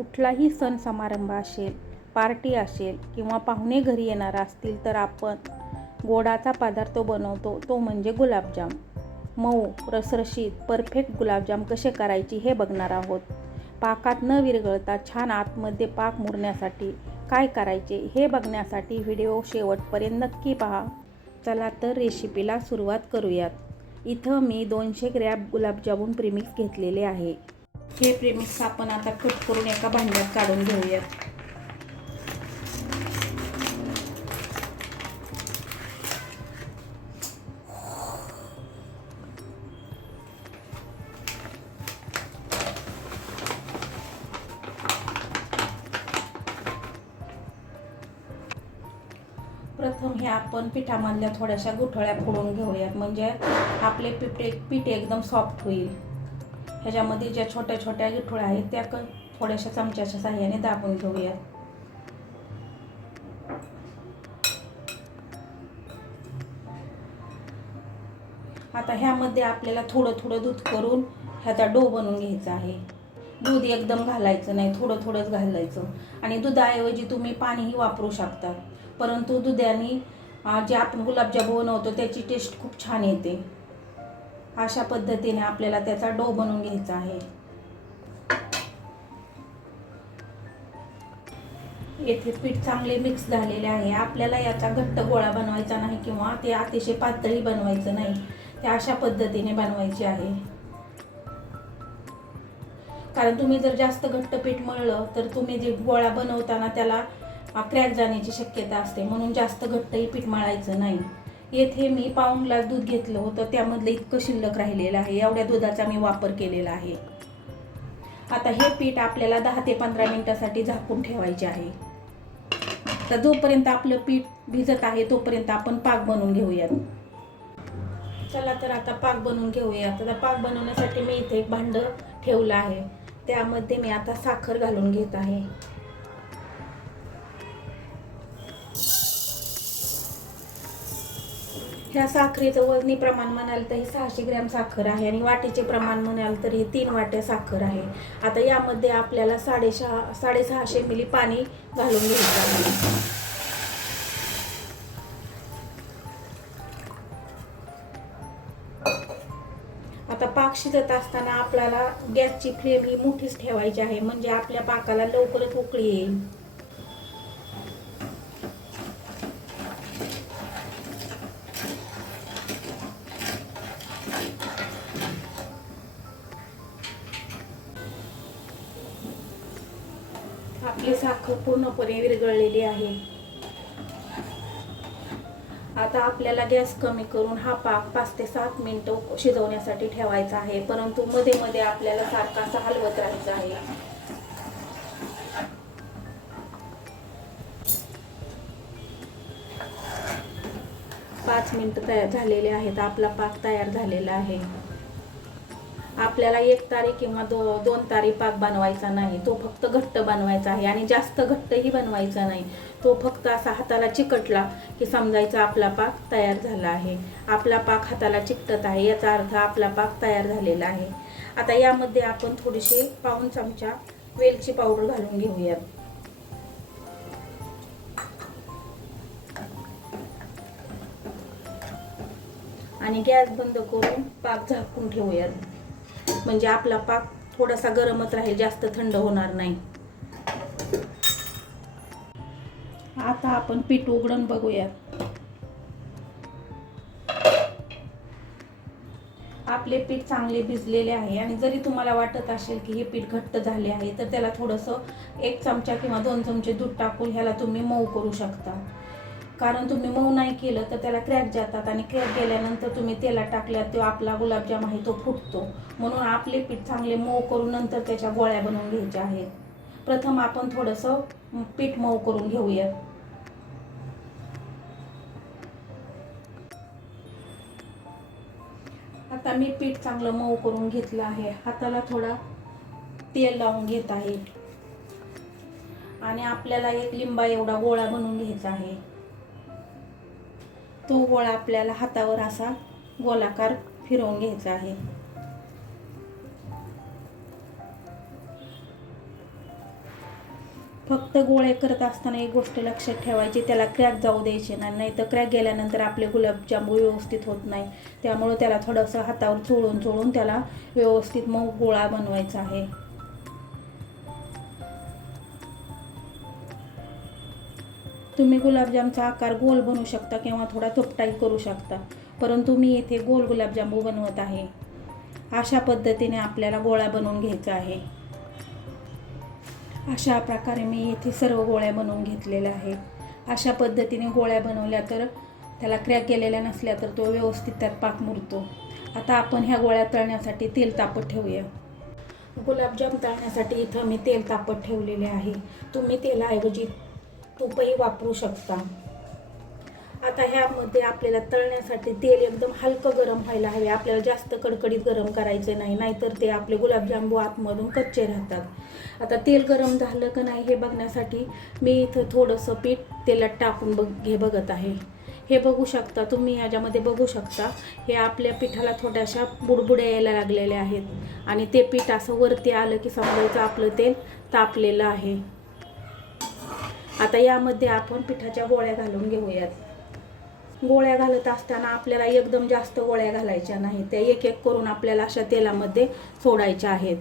कुठलाही सण समारंभ असेल पार्टी असेल किंवा पाहुणे घरी येणार असतील तर आपण गोडाचा पदार्थ बनवतो तो म्हणजे गुलाबजाम. मऊ रसरशीत परफेक्ट गुलाबजाम कसे करायची हे बघणार आहोत. पाकात न विरघळता छान आतमध्ये पाक मुरण्यासाठी काय करायचे हे बघण्यासाठी व्हिडिओ शेवटपर्यंत नक्की पहा. चला तर रेसिपीला सुरुवात करूयात. इथं मी दोनशे ग्रॅम गुलाबजामुन प्रिमिक्स घेतलेले आहे. हे प्रेमिक्स आपण आता कट करून एका भांड्यात काढून घेऊयात. प्रथम हे आपण पिठामधल्या थोड्याशा गुठळ्या फोडून घेऊयात. म्हणजे आपले पिठे पीठ एकदम सॉफ्ट होईल. ह्याच्यामध्ये ज्या छोट्या छोट्या गिठोळ्या आहेत त्या क थोड्याशा चमच्याच्या साह्याने दाबून घेऊयात. आता ह्यामध्ये आपल्याला थोडं थोडं दूध करून ह्याचा डो बनवून घ्यायचा आहे. दूध एकदम घालायचं नाही थोडं थोडंच घालायचं. आणि दुधाऐवजी तुम्ही पाणीही वापरू शकता. परंतु दुधाने जे आपण गुलाबजाम बनवतो त्याची टेस्ट खूप छान येते. अशा पद्धतीने आपल्याला त्याचा डो बनवून घ्यायचा आहे. येथे पीठ चांगले मिक्स झालेले आहे. आपल्याला याचा घट्ट गोळा बनवायचा नाही किंवा ते अतिशय पातळी बनवायचं नाही. ते अशा पद्धतीने बनवायचे आहे. कारण तुम्ही जर जास्त घट्ट पीठ मळलं तर तुम्ही जे गोळा बनवताना त्याला क्रॅक जाण्याची शक्यता असते. म्हणून जास्त घट्टही पीठ मळायचं नाही. येथे मी पाऊण ग्लास दूध घेतलं होतं. त्यामधलं इतकं शिल्लक राहिलेलं आहे. एवढ्या दुधाचा मी वापर केलेला आहे. आता हे पीठ आपल्याला दहा ते पंधरा मिनटासाठी झाकून ठेवायचे आहे. तर जोपर्यंत आपलं पीठ भिजत आहे तोपर्यंत आपण पाक बनवून घेऊयात. चला तर आता पाक बनवून घेऊयात. आता पाक बनवण्यासाठी मी इथे एक भांडं ठेवलं आहे. त्यामध्ये मी आता साखर घालून घेत आहे. ह्या साखरेचं वजनी प्रमाण म्हणाल तर हे सहाशे ग्रॅम साखर आहे आणि वाटीचे प्रमाण म्हणाल तर हे तीन वाट्या साखर आहे. आता यामध्ये आपल्याला साडेसहा साडेसहाशे मिली पाणी घालून घ्यायचं आहे. आता पाक शिजत असताना आपल्याला गॅसची फ्लेम ही मोठीच ठेवायची आहे. म्हणजे आपल्या पाकाला लवकरच उकळी येईल. आपली साखर पूर्णपणे विरघळलेली आहे. आता आपल्याला गॅस कमी करून हा पाक पाच ते सात मिनटं शिजवण्यासाठी ठेवायचा आहे. परंतु मध्ये मध्ये आपल्याला सारखा असा हलवत राहायचं आहे. पाच मिनिटं तयार झालेले आहेत. आपला पाक तयार झालेला आहे. आपल्याला एक तारी किंवा दो दोन तारी पाक बनवायचा नाही. तो फक्त घट्ट बनवायचा आहे आणि जास्त घट्टही बनवायचा नाही. तो फक्त असा हाताला चिकटला की समजायचा आपला पाक तयार झाला आहे. आपला पाक हाताला चिकटत आहे याचा अर्थ आपला पाक तयार झालेला आहे. आता यामध्ये आपण थोडीशी पाऊन चमचा वेलची पावडर घालून घेऊयात. आणि गॅस बंद करून पाक झाकून ठेवूयात. म्हणजे आपला पाक थोडासा गरमच राहील जास्त थंड होणार नाही. आता आपण पीठ उघडून बघूयात आपले पीठ चांगले भिजलेले आहे आणि जरी तुम्हाला वाटत असेल की हे पीठ घट्ट झाले आहे तर त्याला थोडंसं एक चमचा किंवा दोन चमचे दूध टाकून ह्याला तुम्ही मऊ करू शकता. कारण तुम्ही मऊ नाही केलं तर त्याला क्रॅक जातात आणि क्रॅक गेल्यानंतर तुम्ही तेलात टाकल्यात तो आपला गुलाबजाम आहे तो फुटतो. म्हणून आपले पीठ चांगले मऊ करून नंतर त्याच्या गोळ्या बनवून घ्यायच्या आहेत. प्रथम आपण थोडंसं पीठ मऊ करून घेऊयात आता मी पीठ चांगलं मऊ करून घेतलं आहे. हाताला थोडा तेल लावून घेत आहे. आणि आपल्याला एक लिंबा एवढा गोळा बनवून घ्यायचा आहे. तो गोळा आपल्याला हातावर असा गोलाकार फिरवून घ्यायचा आहे. फक्त गोळे करत असताना एक गोष्ट लक्षात ठेवायची त्याला क्रॅक जाऊ द्यायचे नाही नाही तर क्रॅक गेल्यानंतर आपले गुलाबजामू व्यवस्थित होत नाही. त्यामुळं त्याला थोडंसं हातावर चोळून चोळून त्याला व्यवस्थित मग गोळा बनवायचा आहे. तुम्ही गुलाबजामचा आकार गोल बनवू शकता किंवा थोडा तुपटाई करू शकता. परंतु मी येथे गोल गुलाबजामू बनवत आहे. अशा पद्धतीने आपल्याला गोळा बनवून घ्यायचा आहे. अशा प्रकारे मी येथे सर्व गोळ्या बनवून घेतलेल्या आहेत. अशा पद्धतीने गोळ्या बनवल्या तर त्याला क्रॅक केलेल्या नसल्या तर तो व्यवस्थित त्यात पाक मुरतो. आता आपण ह्या गोळ्या तळण्यासाठी तेल तापत ठेवूया. गुलाबजाम तळण्यासाठी इथं मी तेल तापत ठेवलेले आहे. तुम्ही तेलाऐवजी तूपही वापरू शकता. आता ह्यामध्ये आपल्याला तळण्यासाठी तेल एकदम हलकं गरम व्हायला हवे. आपल्याला जास्त कडकडीत गरम करायचे नाही नाहीतर ते आपले गुलाबजांबू आतमधून कच्चे राहतात. आता तेल गरम झालं का नाही हे बघण्यासाठी मी इथं थोडंसं पीठ तेलात टाकून बघ हे बघत आहे. हे बघू शकता तुम्ही ह्याच्यामध्ये बघू शकता. हे आपल्या पिठाला थोड्याशा बुडबुड्या यायला लागलेल्या आहेत. आणि ते पीठ असं वरती आलं की समजायचं आपलं तेल तापलेलं आहे. आता यामध्ये आपण पिठाच्या गोळ्या घालून घेऊयात. गोळ्या घालत असताना आपल्याला एकदम जास्त गोळ्या घालायच्या नाही. त्या एक एक करून आपल्याला अशा तेलामध्ये सोडायच्या आहेत.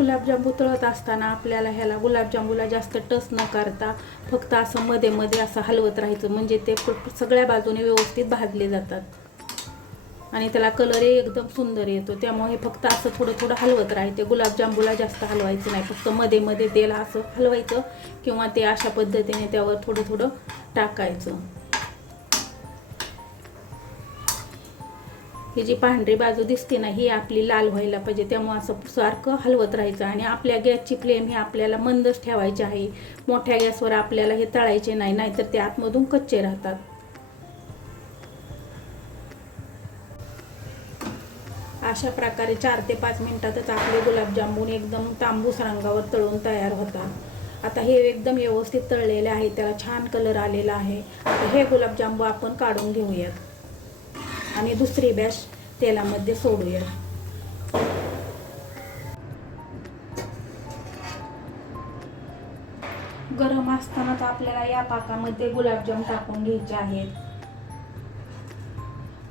गुलाबजांबू तळत असताना आपल्याला ह्याला गुलाबजामुला जास्त टच न करता फक्त असं मध्ये मध्ये असं हलवत राहायचं. म्हणजे ते सगळ्या बाजूने व्यवस्थित भाजले जातात. आणि त्याला कलरही एकदम सुंदर येतो. त्यामुळे हे फक्त असं थोडं थोडं हलवत राहायचं. गुलाबजामुला जास्त हलवायचं नाही. फक्त मध्ये मध्ये तेल असं हलवायचं किंवा ते अशा पद्धतीने त्यावर थोडं थोडं टाकायचं. ही जी पांढरी बाजू दिसते ना ही आपली लाल व्हायला पाहिजे. त्यामुळे असं सारखं हलवत राहायचं आणि आपल्या गॅसची फ्लेम ही आपल्याला मंदच ठेवायची आहे. मोठ्या गॅसवर आपल्याला हे तळायचे नाही नाहीतर ते आतमधून कच्चे राहतात. अशा प्रकारे चार ते पाच मिनिटातच आपले गुलाबजामुन एकदम तांबूस रंगावर तळून तयार होतात. आता हे एकदम व्यवस्थित तळलेले आहे त्याला छान कलर आलेला आहे. आता हे गुलाबजांबू आपण काढून घेऊयात. आणि दुसरी बॅच तेलामध्ये सोडूया. गरम असतानाच आपल्याला या पाकामध्ये गुलाबजाम टाकून घ्यायचे आहेत.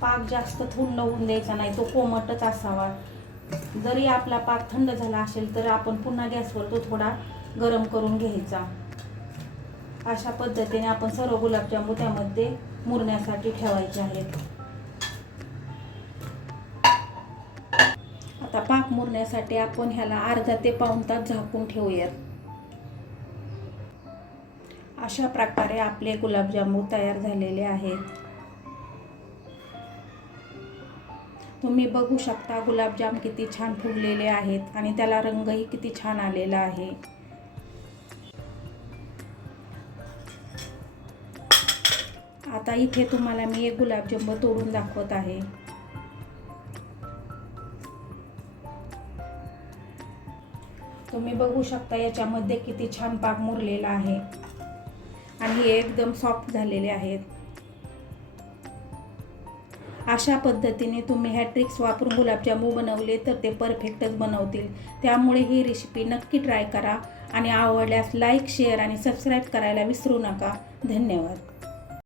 पाक जास्त थंड होऊन द्यायचा नाही तो कोमटच असावा. जरी आपला पाक थंड झाला असेल तर आपण पुन्हा गॅसवर तो थोडा गरम करून घ्यायचा. अशा पद्धतीने आपण सर्व गुलाबजामू त्यामध्ये मुरण्यासाठी ठेवायचे आहेत. मुरण्यासाठी आपण ह्याला अर्धा ते पाऊण तास झाकून ठेवूयात. अशा प्रकारे आपले गुलाबजामू तयार झालेले आहेत. तुम्ही बघू शकता गुलाबजाम किती छान फुगलेले आहेत आणि त्याला रंगही किती छान आलेला आहे. आता इथे तुम्हाला मी एक गुलाबजाम तोडून दाखवत आहे. तुम्ही बघू शकता याच्यामध्ये किती छान पाक मुरलेला आहे. आणि हे एकदम सॉफ्ट झालेले आहेत. अशा पद्धतीने तुम्ही ह्या ट्रिक्स वापरून गुलाबजामू बनवले तर ते परफेक्टच बनवतील. त्यामुळे ही रेसिपी नक्की ट्राय करा आणि आवडल्यास लाईक शेअर आणि सबस्क्राईब करायला विसरू नका. धन्यवाद.